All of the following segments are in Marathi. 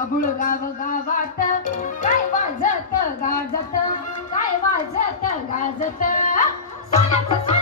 बाबुळ गाव गावात. काय वाजत गाजत? काय वाजत गाजत? सोन्याचं सोन्याचं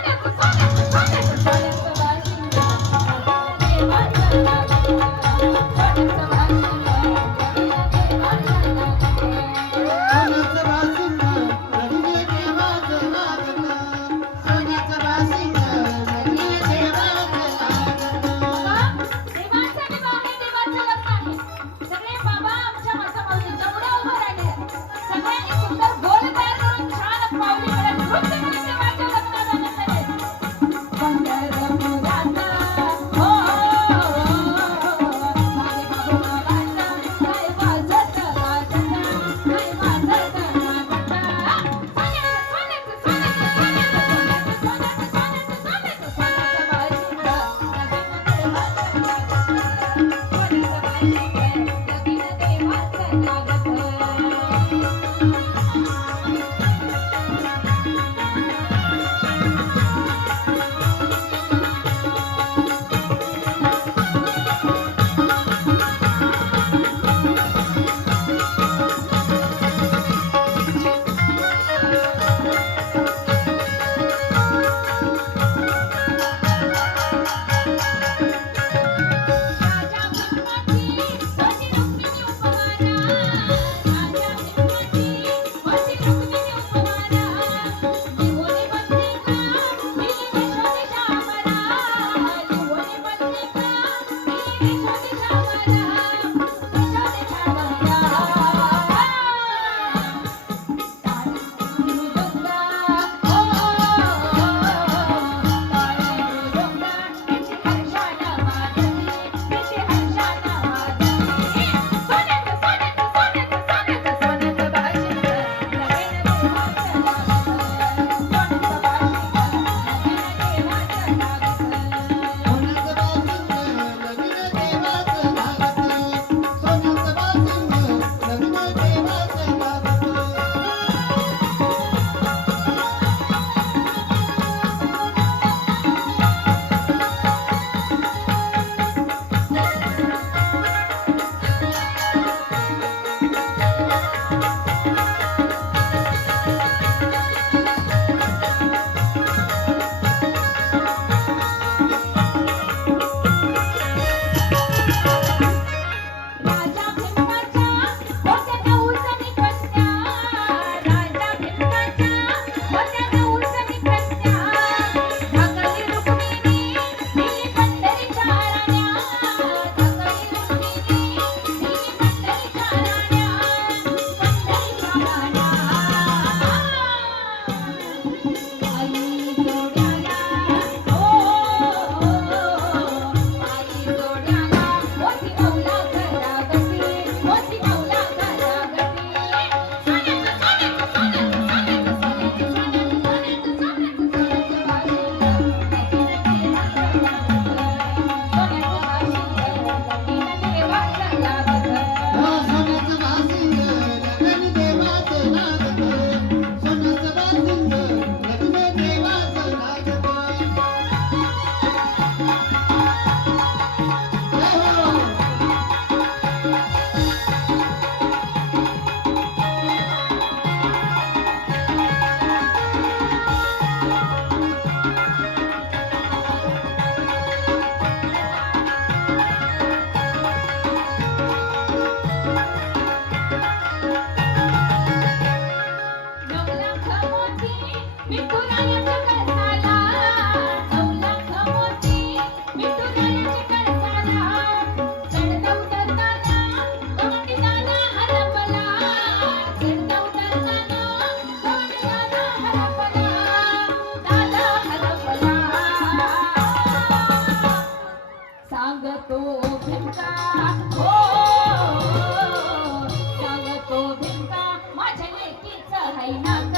না